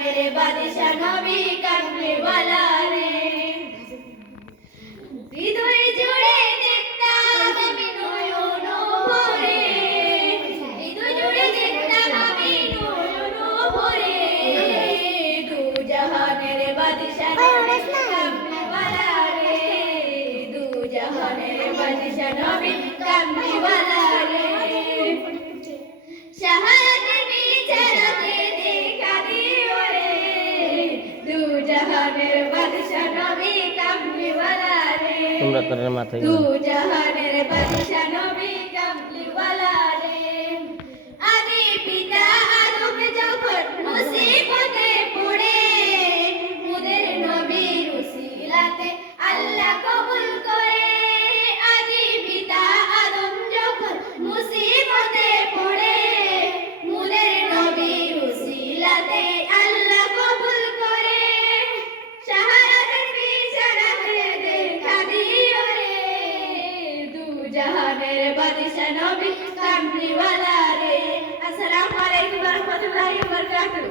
জাহানের বাদশা নবী কামলিওয়ালা রে হৃদয় জুড়ে দেখতাম আমি নয়ন ভরে হৃদয় জুড়ে দেখতাম আমি নয়ন ভরে দু জাহানের বাদশা নবী কামলিওয়ালা রে দু জাহানের বাদশা নবী কামলিওয়ালা রে শাহাদাতের বিচারকে দেখা দিও রে দু জাহানের বাদশা নবী কামলিওয়ালা রে তোমরা তোর মাথায় দু জাহানের বাদশা নবী কামলিওয়ালা রে আদি পিতা আদম যখন মুসিবতে পড়ে মুদের নবীর উসিলাতে আল্লাহ কবুল করে আদি পিতা আদম যখন মুসিবতে পড়ে মুদের নবীর উসিলাতে আল্লাহ কবুল করে শাহাদাতের বিচারকে দেখা দিও রে দু জাহানের বাদশা নবী কামলিওয়ালা রে আসসালামু আলাইকুম ওয়া রাহমাতুল্লাহি ওয়া বারাকাতুহু